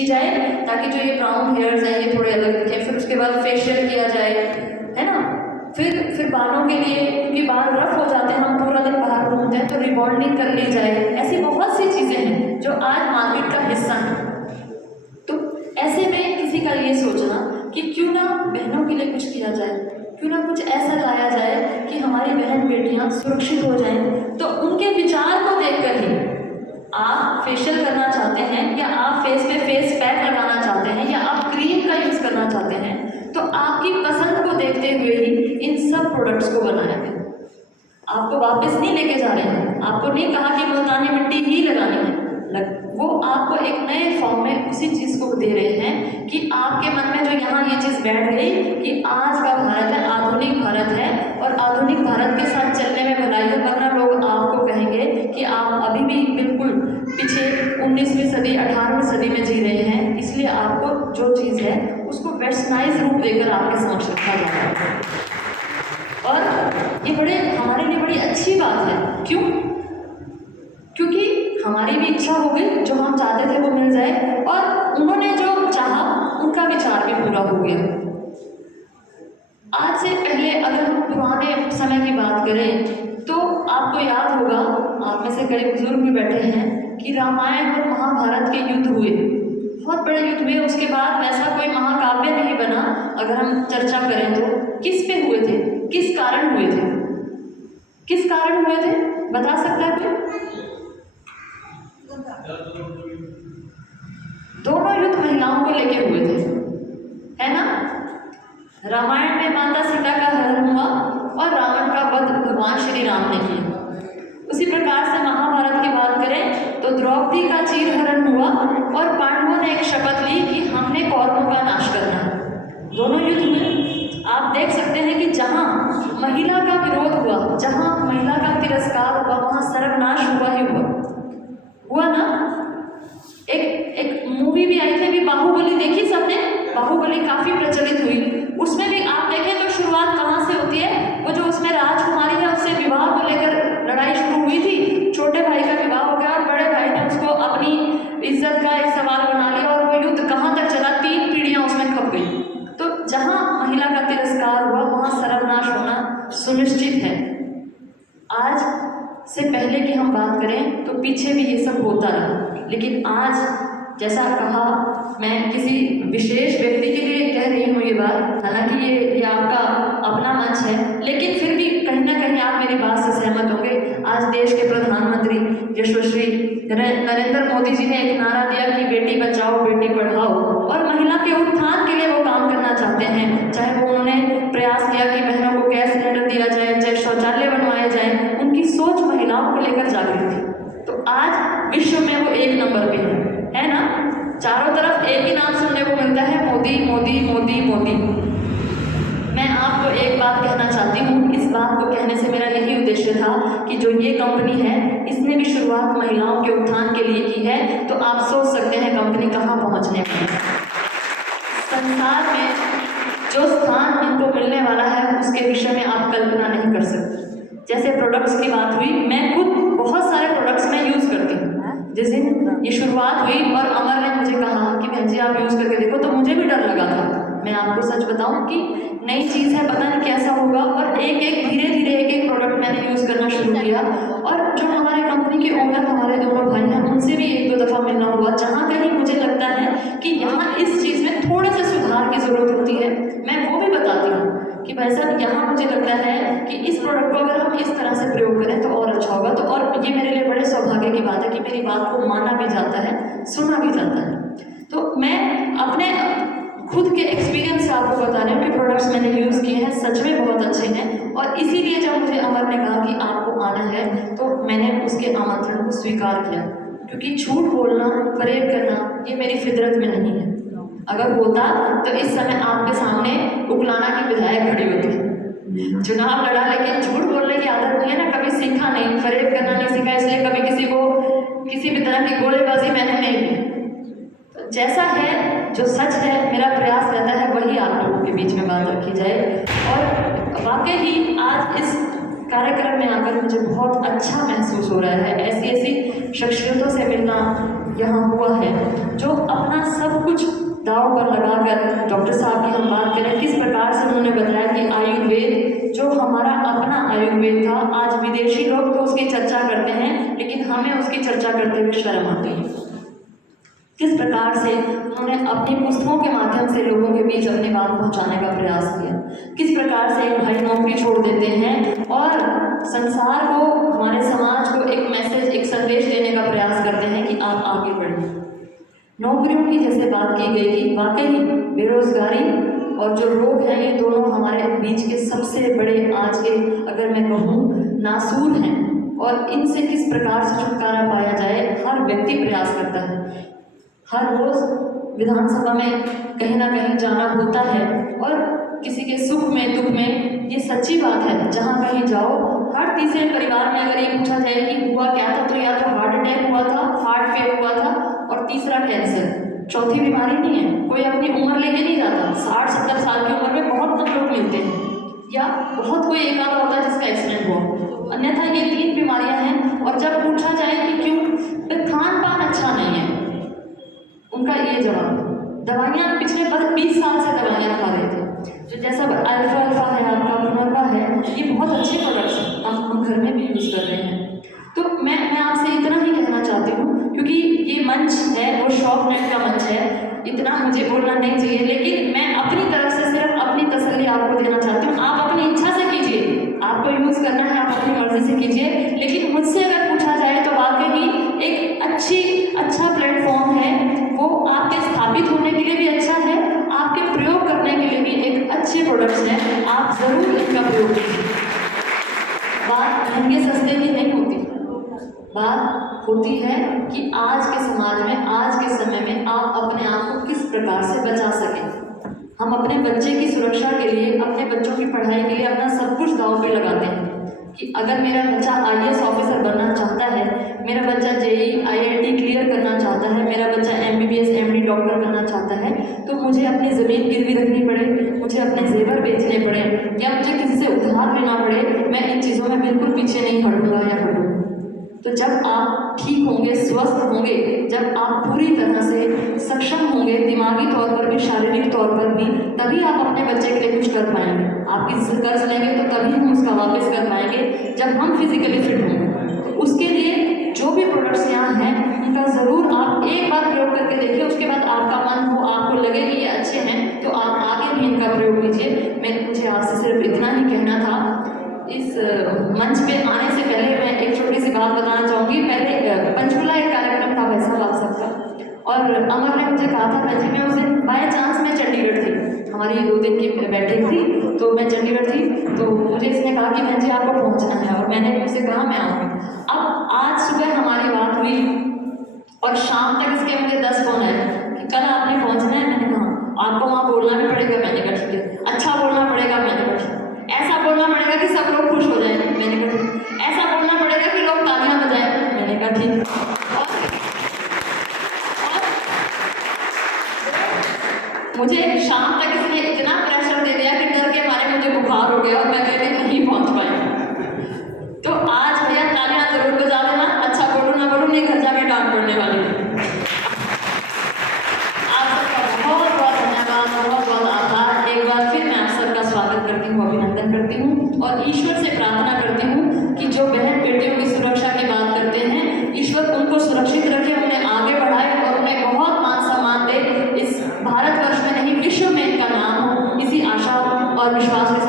की जाए ताकि जो ये ब्राउन हेयर्स हैं ये थोड़े अलग दिखें। फिर उसके बाद फेशियल किया जाए, है ना। फिर बालों के लिए, क्योंकि बाल रफ हो जाते हैं, हम पूरा दिन बाहर घूमते हैं, तो रिबॉन्डिंग कर ली जाए। ऐसी बहुत सी चीज़ें हैं जो आज मार्केट का हिस्सा हैं। तो ऐसे में किसी का ये सोचना कि क्यों ना बहनों के लिए कुछ किया जाए, क्यों ना कुछ ऐसा लाया जाए कि हमारी बहन बेटियां सुरक्षित हो जाएं। तो उनके विचार को देखकर ही आप फेशियल करना चाहते हैं, या आप फेस पे फेस पैक लगाना चाहते हैं, या आप क्रीम का यूज़ करना चाहते हैं, तो आपकी पसंद को देखते हुए ही इन सब प्रोडक्ट्स को बनाया गया। आपको वापस नहीं लेके जा रहे हैं, आपको नहीं कहा कि मुल्तानी मिट्टी ही लगानी है, वो आपको एक नए फॉर्म में उसी चीज़ को दे रहे हैं कि आपके मन में जो यहाँ ये चीज़ बैठ गई कि आज का भारत है, आधुनिक भारत है, और आधुनिक भारत के साथ चलने में भलाई है। वरना लोग आपको कहेंगे कि आप अभी भी बिल्कुल पीछे 19वीं सदी 18वीं सदी में जी रहे हैं, इसलिए आपको जो चीज़ है उसको वेस्टर्नाइज रूप देकर आपके समक्ष रखा जा रहा है। और ये हमारे लिए बड़ी अच्छी बात है। क्यों? क्योंकि हमारी भी इच्छा हो गई, जो हम चाहते थे वो मिल जाए, और उन्होंने जो चाहा उनका विचार भी पूरा हो गया। आज से पहले अगर हम पुराने समय की बात करें तो आपको याद होगा, आप में से कई बुजुर्ग भी बैठे हैं, कि रामायण और महाभारत के युद्ध हुए, बहुत बड़े युद्ध हुए। उसके बाद वैसा कोई महाकाव्य नहीं बना। अगर हम चर्चा करें तो किस पे हुए थे, किस कारण हुए थे, किस कारण हुए थे, बता सकता है कोई? दोनों युद्ध महिलाओं को लेके हुए थे, है ना। रामायण में माता सीता का हरण हुआ और रावण का वध भगवान श्री राम ने किया। उसी प्रकार से महाभारत की बात करें तो द्रौपदी का चीरहरण हुआ और पांडवों ने एक शपथ ली कि हमने कौरवों का नाश करना है। दोनों युद्ध में आप देख सकते हैं कि जहाँ महिला का विरोध हुआ, जहाँ महिला का तिरस्कार हुआ, वहाँ सर्वनाश हुआ ही हुआ ना। एक मूवी भी आई थी अभी, बाहुबली, देखी सबने? बाहुबली काफी प्रचलित हुई। उसमें भी आप देखें तो शुरुआत कहाँ से होती है, वो जो उसमें राजकुमारी है उससे विवाह को लेकर लड़ाई शुरू हुई थी। छोटे भाई का विवाह हो गया और बड़े भाई ने उसको अपनी इज्जत का एक सवाल बना लिया, और वो युद्ध कहाँ तक चला, 3 पीढ़ियां उसमें खप गई। तो जहाँ महिला का तिरस्कार हुआ वहाँ सर्वनाश होना सुनिश्चित है। आज से पहले की हम बात करें तो पीछे भी ये सब होता रहा, लेकिन आज जैसा कहा, मैं किसी विशेष व्यक्ति के लिए कह रही हूँ ये बात, हालांकि ये आपका अपना मंच है, लेकिन फिर भी कहीं ना कहीं आप मेरी बात से सहमत होंगे। आज देश के प्रधानमंत्री यशस्वी नरेंद्र मोदी जी ने एक नारा दिया कि बेटी बचाओ बेटी पढ़ाओ, और महिला के उत्थान के लिए वो काम करना चाहते हैं। चाहे वो उन्होंने प्रयास किया कि बहनों को गैस सिलेंडर दिया जाए, चाहे शौचालय बनवाए जाए, उनकी सोच महिलाओं को लेकर जागृत थी। तो आज विश्व में वो 1 नंबर पे है ना। चारों तरफ एक ही नाम सुनने को मिलता है, मोदी मोदी मोदी मोदी। मैं आपको एक बात कहना चाहती हूँ, इस बात को कहने से मेरा यही उद्देश्य था कि जो ये कंपनी है इसने भी शुरुआत महिलाओं के उत्थान के लिए की है। तो आप सोच सकते हैं कंपनी कहाँ पहुँचने वाली है। संसार में जो स्थान इनको मिलने वाला है उसके विषय में आप कल्पना नहीं कर सकते। जैसे प्रोडक्ट्स की बात हुई, मैं खुद बहुत सारे प्रोडक्ट्स मैं यूज़ करती हूँ। जिस दिन ये शुरुआत हुई और अमर ने मुझे कहा कि बहन जी आप यूज़ करके देखो, तो मुझे भी डर लगा था। मैं आपको सच बताऊं कि नई चीज़ है, पता नहीं कैसा होगा, और धीरे धीरे एक प्रोडक्ट मैंने यूज़ करना शुरू किया। और जो हमारे कंपनी के ओनर हमारे दोनों भाई हैं, उनसे भी 1-2 दफ़ा मिलना हुआ। जहाँ कहीं मुझे लगता है कि यहाँ इस चीज़ में थोड़े से सुधार की ज़रूरत होती है, मैं वो भी बताती हूँ कि भाई साहब यहाँ मुझे लगता है कि इस प्रोडक्ट को अगर हम इस तरह से प्रयोग करें तो और अच्छा होगा। तो और ये मेरे लिए बड़े सौभाग्य की बात है कि मेरी बात को माना भी जाता है, सुना भी जाता है। तो मैं अपने खुद के एक्सपीरियंस से आपको बता रही हूँ कि प्रोडक्ट्स मैंने यूज़ किए हैं, सच में बहुत अच्छे हैं। और इसीलिए जब मुझे अमर ने कहा कि आपको आना है तो मैंने उसके आमंत्रण को स्वीकार किया, क्योंकि झूठ बोलना, फरेब करना ये मेरी फितरत में नहीं है। अगर होता तो इस समय आपके सामने उकलाना की विधायक खड़ी होती। चुनाव लड़ा, लेकिन झूठ बोलने की आदत नहीं है ना, कभी सीखा नहीं, फरेब करना नहीं सीखा, इसलिए कभी किसी को किसी भी तरह की गोलेबाजी मैंने नहीं की। तो जैसा है, जो सच है, मेरा प्रयास रहता है वही आप लोगों के बीच में बात रखी जाए। और वाकई ही आज इस कार्यक्रम में आकर मुझे बहुत अच्छा महसूस हो रहा है। ऐसी शख्सियतों से मिलना यहाँ हुआ है जो अपना सब दांव पर लगाकर डॉक्टर साहब की हम बात करें, किस प्रकार से उन्होंने बताया कि आयुर्वेद जो हमारा अपना आयुर्वेद था, आज विदेशी लोग तो उसकी चर्चा करते हैं लेकिन हमें उसकी चर्चा करते हुए शर्म आती है। किस प्रकार से उन्होंने अपनी पुस्तकों के माध्यम से लोगों के बीच अपनी बात पहुंचाने का प्रयास किया। किस प्रकार से एक भाई नौकरी छोड़ देते हैं और संसार को, हमारे समाज को एक मैसेज, एक संदेश देने का प्रयास करते हैं कि आप आगे बढ़िए। नौकरियों की जैसे बात की गई कि वाकई बेरोजगारी और जो रोग हैं ये दोनों हमारे बीच के सबसे बड़े आज के, अगर मैं कहूँ, नासूर हैं और इनसे किस प्रकार से छुटकारा पाया जाए हर व्यक्ति प्रयास करता है। हर रोज विधानसभा में कहीं ना कहीं जाना होता है और किसी के सुख में दुख में, ये सच्ची बात है, जहाँ कहीं जाओ हर तीसरे परिवार में अगर ये पूछा जाए कि हुआ क्या था, तो या तो हार्ट अटैक हुआ था, हार्ट फेल हुआ था और तीसरा कैंसर। चौथी बीमारी नहीं है। कोई अपनी उम्र लेके नहीं जाता। 60-70 साल की उम्र में बहुत कम लोग मिलते हैं या बहुत कोई एक आधा होता है जिसका एक्सीडेंट हुआ, अन्यथा ये 3 बीमारियां हैं। और जब पूछा जाए कि क्यों, तो खान पान अच्छा नहीं है, उनका ये जवाब। दवाइयाँ पिछले 20 साल से दवाइयाँ खा रहे थे, जो जैसा अल्फा है, आपका पुनर्वा है, ये बहुत अच्छे प्रोडक्ट्स हैं, हम घर में भी यूज़ कर रहे हैं। तो मैं आपसे इतना ही कहना चाहती हूँ, क्योंकि ये मंच है वो शॉप नेट का मंच है, इतना मुझे बोलना नहीं चाहिए, लेकिन मैं अपनी तरफ से सिर्फ अपनी तसल्ली आपको देना चाहती हूँ। आप अपनी इच्छा से कीजिए, आपको यूज़ करना है आप अपनी मर्जी से कीजिए, लेकिन मुझसे अगर पूछा जाए तो वाकई एक अच्छा प्लेटफॉर्म है, वो आपके स्थापित होने के लिए भी अच्छा है, आपके प्रयोग करने के लिए भी एक अच्छे प्रोडक्ट्स हैं, आप ज़रूर इनका प्रयोग कीजिए। बात महंगे सस्ते की नहीं होती, बात होती है कि आज के समाज में, आज के समय में आप अपने आप को किस प्रकार से बचा सकें। हम अपने बच्चे की सुरक्षा के लिए, अपने बच्चों की पढ़ाई के लिए अपना सब कुछ दांव पे लगाते हैं कि अगर मेरा बच्चा IAS ऑफिसर बनना चाहता है, मेरा बच्चा JEE IIT क्लियर करना चाहता है, मेरा बच्चा MBBS MD डॉक्टर बनना चाहता है, तो मुझे अपनी ज़मीन गिरवी रखनी पड़े, मुझे अपने जेवर बेचने पड़े या मुझे किसी से उधार लेना पड़े, मैं इन चीज़ों में बिल्कुल पीछे नहीं हटूँगा या हटूँ। तो जब आप ठीक होंगे, स्वस्थ होंगे, जब आप पूरी तरह से सक्षम होंगे, दिमागी तौर पर भी, शारीरिक तौर पर भी, तभी आप अपने बच्चे के लिए कुछ कर पाएंगे। आप किसी से कर्ज लेंगे तो तभी हम उसका वापस कर पाएंगे जब हम फिजिकली फिट होंगे। तो उसके लिए जो भी प्रोडक्ट्स यहाँ हैं उनका ज़रूर आप एक बार प्रयोग करके देखिए, उसके बाद आपका मन हो, आपको लगे कि ये अच्छे हैं, तो आप आगे भी इनका प्रयोग कीजिए। मुझे आपसे सिर्फ इतना ही कहना था। इस मंच पे आने से पहले मैं एक छोटी सी बात बताना चाहूँगी। पहले पंचकूला एक कार्यक्रम था वैसा आप सबका, और अमर ने मुझे कहा था पंजी में, उस दिन बाय चांस मैं चंडीगढ़ थी, हमारी 2 दिन की बैठक थी, तो मैं चंडीगढ़ थी, तो मुझे इसने कहा कि बहन जी आपको पहुँचना है, और मैंने भी उससे कहा मैं आऊँगी। अब आज सुबह हमारी बात हुई और शाम तक इसके मुझे 10 फोन आए कि कल आपने पहुँचना है। मैंने कहा आपको वहाँ बोलना भी पड़ेगा। मैंने कहा ठीक है। अच्छा बोलना पड़ेगा। मैंने कहा ऐसा बोलना पड़ेगा कि सब लोग खुश हो जाएं। मैंने कहा ऐसा बोलना पड़ेगा कि लोग तालियां बजाएं। मैंने कहा ठीक। और मुझे शाम तक इसने इतना प्रेशर दे दिया कि डर के मारे मुझे बुखार हो गया और मैं कहने नहीं पहुंच पाई। तो आज भैया तालियां जरूर बजा देना। अच्छा बोलूं ना बोलूं, नहीं घर जाके डांट पड़ने वाली है। आप सबका बहुत बहुत धन्यवाद, बहुत बहुत आभार। एक बार फिर मैं आप सबका स्वागत करती हूँ, अभिनंदन करती हूँ और ईश्वर से प्रार्थना करती हूँ कि जो बहन बेटियों की सुरक्षा की बात करते हैं, ईश्वर उनको सुरक्षित रखे, उन्हें आगे बढ़ाए और उन्हें बहुत मान सम्मान दे। इस भारतवर्ष में नहीं, विश्व में इनका नाम हो, इसी आशा और विश्वास के